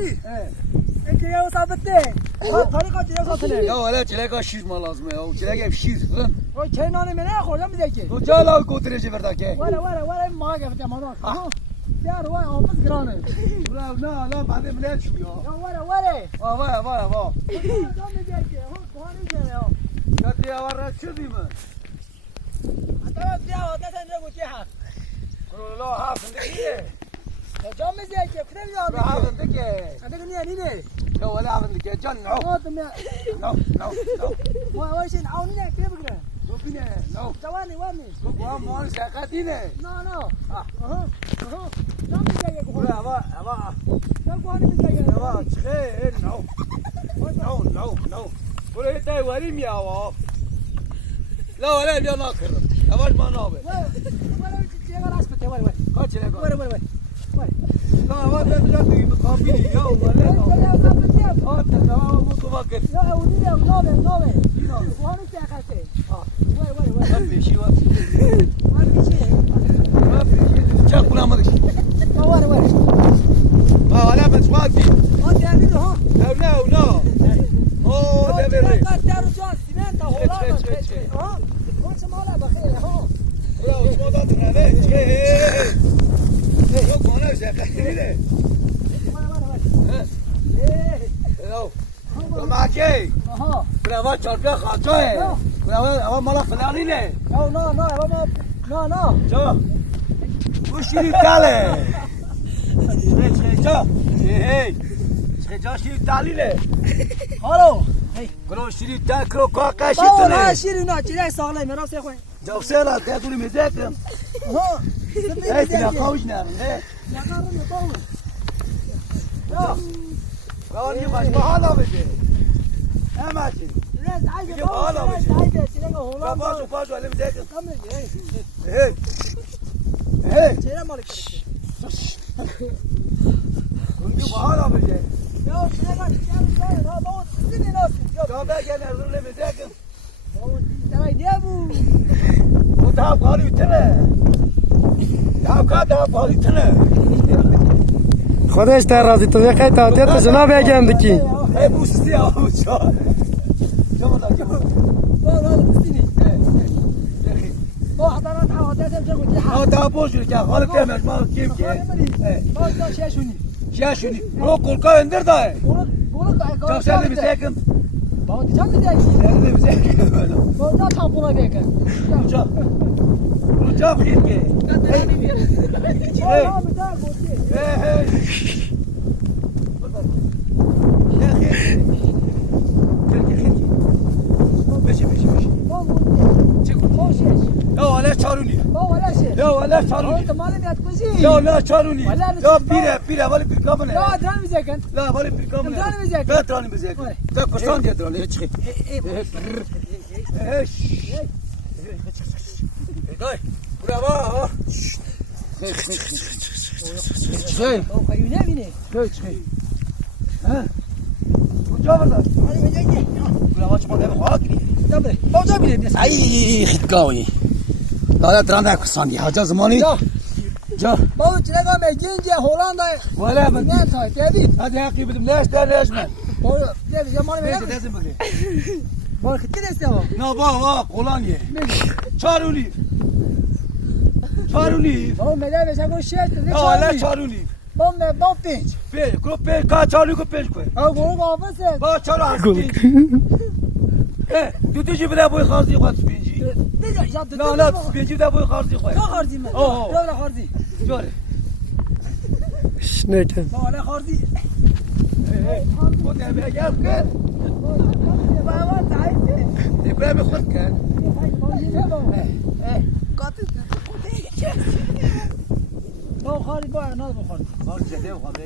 Ezi. Evet. O sabitte. Ha tari kaç yere satılır. Ya öyle çilek mal lazım ya. Çilek hep şiz. Lan. O çeynanı mene koyacağım bize ki. O cala götürece verdake. Vara vara vara mağa gefte mağa. Yar vay omuz granı. Bravo ne lan bana bile çıkıyor. Ya vara vara. Va va va va. Hocam bize ki. Ha kuhanı gene ya. Ya diye var şu değil mi? Hatta ya hatta sen ne kuçe ha. Lo ha fındık. தெரியாது நான் வந்து கே அதுக்கு நீ நீ நோ வல வந்து கே ஜன் நோ நோ தம்மே நோ நோ நோ வா வா சே நான் நீ கே பக்ற கோபினே நோ ஜவானி வானி கோபா மோன் சகதினே நோ நோ ஆ ஆ நோ நீ கே கோ வா வா நோ கோ நீ கே வா சே நோ நோ நோ நோ બોલે તે વરી મી આવો લો વલે લ્યો ના કર અવાજમાં ના આવે fini, yo, guarda. Ya, ya, está pendiente. Ah, te estaba mucho más que. Ya, un día, un nove, un nove. Sí, no. ¿Cuándo te acaste? Ah. Guay, guay, guay. Papi, sí, guay. Papi, sí. Papi, ya, cura madre. Ah, guay, guay. Ah, ولا بس واقف. ما تعرفين ها؟ لا لا لا. اوه ده بيري. لا تعرف شو سيمنت هو لا. ها؟ وش ماله بخير ها؟ لا وش ما تعرف عليه. إيه إيه. يوم ما نجح خلينا. Tomaki. Aha. Bravo çarpıya kaço है. Bravo ama mala flanı ne? No no no no no no. Ço. Bu şiri tale. Çe çe ço. Hey. Çe ço şiri tali ne? Hello. Hey. Kro şiri tal kro ka ka Bawo şiri na ne? shiri na chire sale mero se khoy. Jab se la te tuli mezekem. Ha. Hey tina kavuş ne? Ne? Yakarım ya bawo. Ya. Bravo ni baş bahala bece. Hemen şimdi. Rez ayde Gidip bawo. ağla Rez bakayım. ayde chire ko hola. Kafa su kafa elim zekem. Tamam ye. Hey. Hey. Chire malik. Kunju bahala bece. Ya chire ka chire sale na bawo sini na. Ya ben gene rule mezekem. Bawo taray dia bu. Bu daha pahalı ütene. Ya ka daha pahalı ütene. خودش در راضی تو بخیر تا تو جناب اگم کی Hey bu sizi ya bu şu an. Tamam da ki bu. Bawo na sini. Bawo hadana ta hadana se ko ji ha. Ha daha boş ver ya. Halı demez mal kim ki? Bawo da şey şuni. Şey şunu. Ro kulka indir da. Bunu bunu da Çok sen de bize yakın. Bawo di cham de. Sen de bize yakın böyle. Bawo da ta buna beke. Uçak. Uçak kim ki? Da ko ji. Hey hey. Ya hey. Gel gel gel. Beşi beşi beşi. Bawo bu. Çık. Bawo şey. Ya ala çaruni. Bawo la şey. Ya ala Bawo çaruni. tamam ya kuzi. Ya la çaruni. Wala Ya rızık bire bire vali bir kamene. Ya dran bize kan. La vali bir kamene. Trani bize yakın. Ben trani bize yakın. Vay. Sen kursan diye trani çık. E e. Eş. Hey. Bravo. Şey. Bawo kayu ne bini? Şey şey. Ha? Uca var da. Hadi bize gel. Bravo deme. Hak ni. Tabii. Da bile. Ay hitkawi. Dala tranda kursan diye. Haca zamanı. Ya. Ja. Bawo çile ga me gince Hollanda. Valla ben. Ne ta dedi. Hadi hakki bilim. Ne ister ne içmen. Bawo dedi zamanı Neyse me. desin bakayım. Bawo kitin istema. Na va va kolan ye. Çaruni. Çaruni. Bawo me de se ko şey de. Ya ala çaruni. Bawo me bawo pinch. Pe, kro pe ka çaruni ko pe ko. Ha go go avance. Ba çaru hasti. Eh, tu tu jibra boy kharzi ko spinji. Dedi ya dedi. Na na spinji da boy kharzi ko. Ka kharzi me. Oh, oh. Yo la kharzi. Jore. شنکن Bawo la kharzi. Ko te be gel kan. Bawo taite. Te be me khod kan. Bawo khari bawo na bawo khari. Kharzi de o be